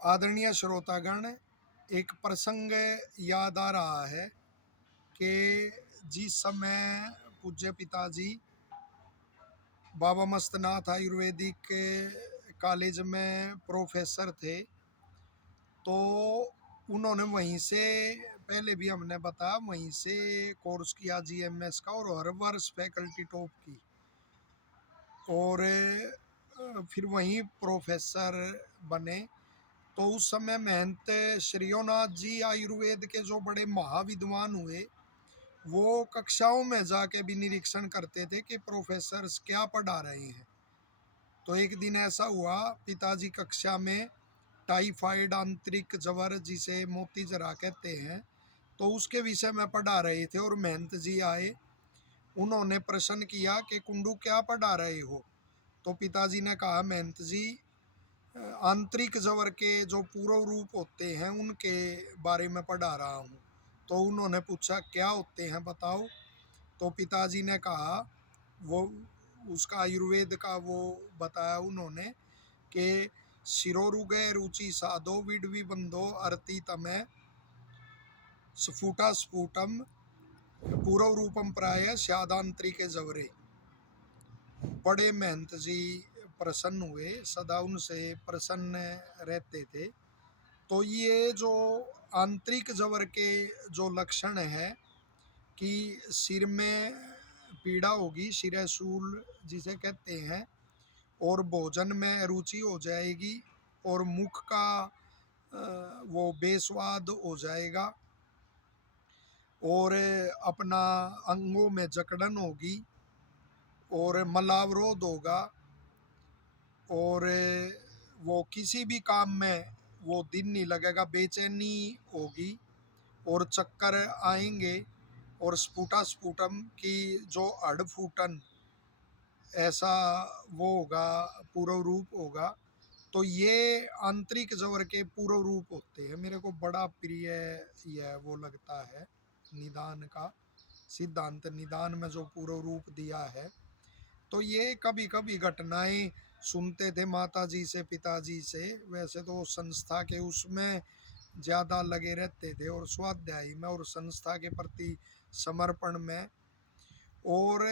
आदरणीय श्रोतागण, एक प्रसंग याद आ रहा है कि जिस समय पूज्य पिताजी बाबा मस्तनाथ आयुर्वेदिक कॉलेज में प्रोफेसर थे, तो उन्होंने वहीं से, पहले भी हमने बताया, वहीं से कोर्स किया जीएमएस का और हर वर्ष फैकल्टी टॉप की, और फिर वहीं प्रोफेसर बने। तो उस समय महंत श्रीनाथ जी आयुर्वेद के जो बड़े महाविद्वान हुए, वो कक्षाओं में जाके भी निरीक्षण करते थे कि प्रोफेसर्स क्या पढ़ा रहे हैं। तो एक दिन ऐसा हुआ, पिताजी कक्षा में टाइफाइड आंतरिक ज्वर, जिसे मोती जरा कहते हैं, तो उसके विषय में पढ़ा रहे थे और महंत जी आए। उन्होंने प्रश्न किया कि कुंडू क्या पढ़ा रहे हो? तो पिताजी ने कहा, महंत जी आंतरिक ज्वर के जो पूर्व रूप होते हैं उनके बारे में पढ़ा रहा हूँ। तो उन्होंने पूछा, क्या होते हैं बताओ? तो पिताजी ने कहा, वो उसका आयुर्वेद का वो बताया उन्होंने कि शिरोरुगे रुचि साधो विडवी बंधो अर्ति तमे स्फुटा स्फुटम पूर्व रूपम प्राय स्यादांतरिक जवरे। बड़े महंत जी प्रसन्न हुए, सदा उनसे प्रसन्न रहते थे। तो ये जो आंतरिक ज्वर के जो लक्षण है कि सिर में पीड़ा होगी, शिरशूल जिसे कहते हैं, और भोजन में रुचि हो जाएगी, और मुख का वो बेस्वाद हो जाएगा, और अपना अंगों में जकड़न होगी, और मलावरोध होगा, और वो किसी भी काम में वो दिन नहीं लगेगा, बेचैनी होगी, और चक्कर आएंगे, और स्फुटा स्फुटम की जो हड फूटन, ऐसा वो होगा, पूर्व रूप होगा। तो ये आंतरिक ज्वर के पूर्व रूप होते हैं। मेरे को बड़ा प्रिय यह वो लगता है, निदान का सिद्धांत, निदान में जो पूर्व रूप दिया है। तो ये कभी कभी घटनाएं सुनते थे माता जी से, पिताजी से। वैसे तो संस्था के उसमें ज़्यादा लगे रहते थे, और स्वाध्याय में और संस्था के प्रति समर्पण में, और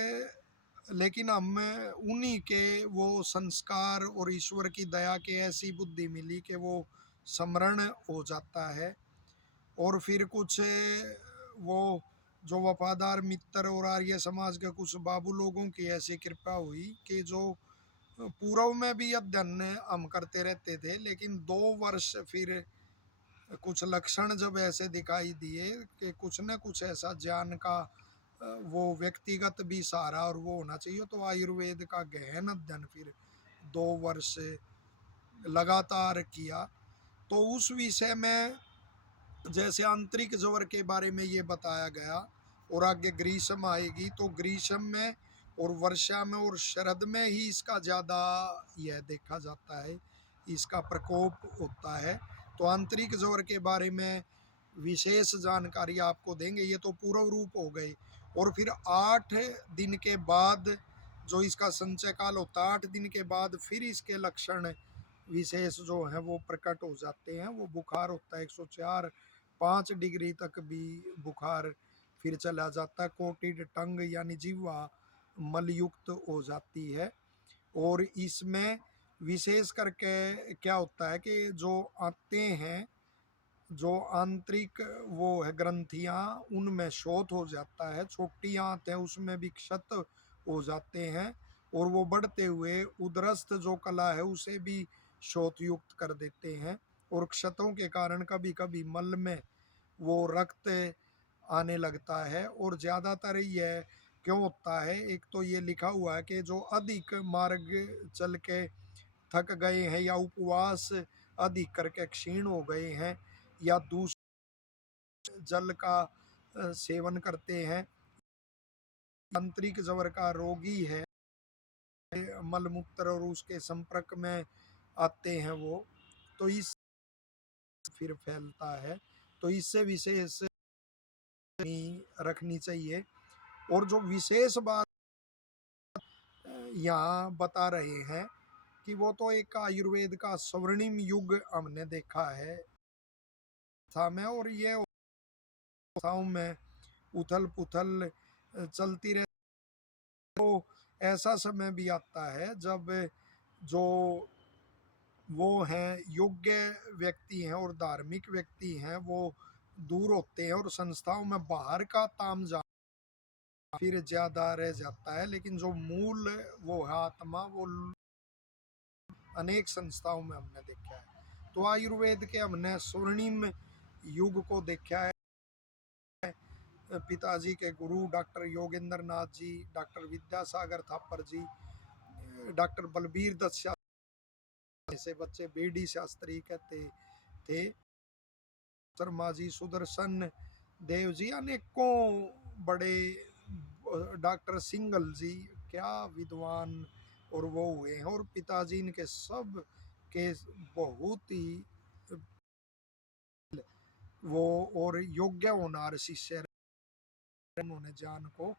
लेकिन हम उन्हीं के वो संस्कार और ईश्वर की दया के ऐसी बुद्धि मिली कि वो स्मरण हो जाता है। और फिर कुछ वो जो वफादार मित्र और आर्य समाज के कुछ बाबू लोगों की ऐसी कृपा हुई कि जो पूर्व में भी अध्ययन हम करते रहते थे, लेकिन 2 वर्ष फिर कुछ लक्षण जब ऐसे दिखाई दिए कि कुछ न कुछ ऐसा ज्ञान का वो व्यक्तिगत भी सहारा और वो होना चाहिए, तो आयुर्वेद का गहन अध्ययन फिर 2 वर्ष लगातार किया। तो उस विषय में जैसे आंतरिक ज्वर के बारे में ये बताया गया, और आगे ग्रीष्म आएगी, तो ग्रीष्म में और वर्षा में और शरद में ही इसका ज़्यादा यह देखा जाता है, इसका प्रकोप होता है। तो आंतरिक ज्वर के बारे में विशेष जानकारी आपको देंगे। ये तो पूर्व रूप हो गए, और फिर 8 दिन के बाद जो इसका संचय काल होता है, 8 दिन के बाद फिर इसके लक्षण विशेष जो हैं वो प्रकट हो जाते हैं। वो बुखार होता है 104-5 डिग्री तक भी बुखार फिर चला जाता है। कोटिड टंग यानी जीवा मलयुक्त हो जाती है। और इसमें विशेष करके क्या होता है कि जो आते हैं, जो आंतरिक वो है ग्रंथियां, उनमें शोथ हो जाता है। छोटी आंत है उसमें भी क्षत हो जाते हैं, और वो बढ़ते हुए उदरस्थ जो कला है उसे भी शोथ युक्त कर देते हैं। और क्षतों के कारण कभी कभी मल में वो रक्त आने लगता है। और ज़्यादातर यह क्यों होता है, एक तो ये लिखा हुआ है कि जो अधिक मार्ग चल के थक गए हैं, या उपवास अधिक करके क्षीण हो गए हैं, या दूषित जल का सेवन करते हैं, आंतरिक ज्वर का रोगी है, मलमूत्र और उसके संपर्क में आते हैं वो, तो इस फिर फैलता है। तो इससे विशेष रखनी चाहिए। और जो विशेष बात यहाँ बता रहे हैं कि वो तो एक आयुर्वेद का स्वर्णिम युग हमने देखा है था में, और ये अवस्थाओं में उथल पुथल चलती रहती। तो ऐसा समय भी आता है जब जो वो हैं योग्य व्यक्ति हैं और धार्मिक व्यक्ति हैं वो दूर होते हैं और संस्थाओं में बाहर का ताम झाम फिर ज्यादा रह जाता है, लेकिन जो मूल वो है आत्मा, वो अनेक संस्थाओं में हमने देखा है। तो आयुर्वेद के हमने स्वर्णिम युग को देखा है। पिताजी के गुरु डॉक्टर योगेंद्र नाथ जी, डॉक्टर विद्यासागर थापर जी, डॉक्टर बलबीर दत्त शास्त्री से बच्चे बेडी शास्त्री कहते थे, शर्मा जी, सुदर्शन देव जी, अनेकों बड़े, डॉक्टर सिंगल जी, क्या विद्वान और वो हुए हैं। और पिताजी इनके सब के बहुत ही वो और योग्य होनार शिष्य, उन्होंने ज्ञान को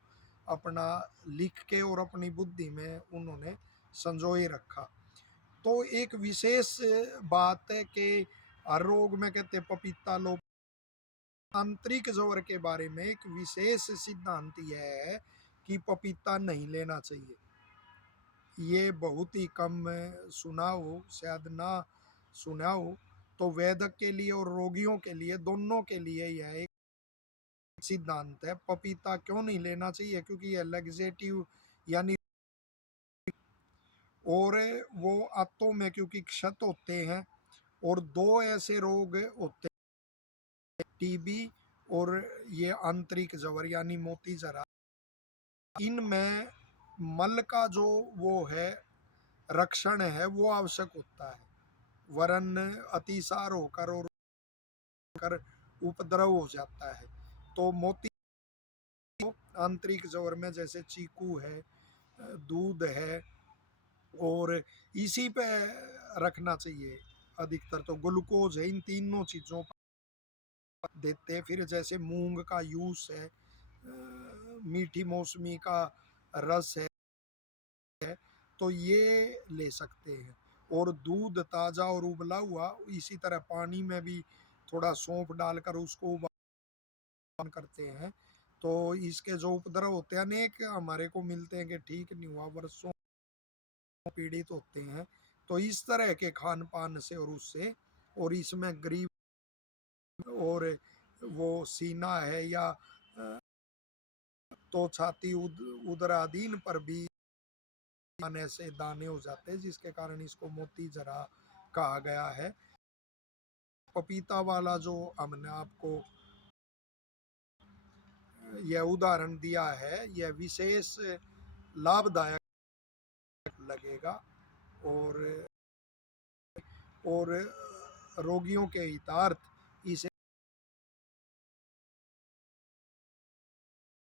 अपना लिख के और अपनी बुद्धि में उन्होंने संजोए रखा। तो एक विशेष बात है कि हर रोग में कहते पपीता लो। आंतरिक जोर के बारे में एक विशेष सिद्धांत यह है कि पपीता नहीं लेना चाहिए। ये बहुत ही कम सुना हो, शायद ना सुना हो। तो वेदक के लिए और रोगियों के लिए, दोनों के लिए यह एक सिद्धांत है। पपीता क्यों नहीं लेना चाहिए? क्योंकि यह लेग्जेटिव यानी, और वो आंतों में क्योंकि क्षत होते हैं, और दो ऐसे रोग होते हैं, टीबी और ये आंतरिक जवर यानी मोती जरा। इनमें मल का जो वो है रक्षण है वो आवश्यक होता है, वरन अतिसार होकर और उपद्रव हो जाता है। तो मोती आंतरिक जवर में जैसे चीकू है, दूध है, और इसी पे रखना चाहिए अधिकतर। तो ग्लूकोज है, इन तीनों चीज़ों पर देते हैं। फिर जैसे मूंग का यूस है, मीठी मौसमी का रस है, तो ये ले सकते हैं। और दूध ताज़ा और उबला हुआ, इसी तरह पानी में भी थोड़ा सौंफ डालकर उसको उबाल करते हैं। तो इसके जो उपद्रव होते हैं अनेक हमारे को मिलते हैं कि ठीक नहीं हुआ, वर्षों पीड़ित होते हैं। तो इस तरह के खान पान से और उससे, और इसमें गरीब और वो सीना है या तो छाती उदराधीन पर भी आने से दाने हो जाते हैं, जिसके कारण इसको मोती जरा कहा गया है। पपीता वाला जो हमने आपको यह उदाहरण दिया है, यह विशेष लाभदायक लगेगा और रोगियों के हितार्थ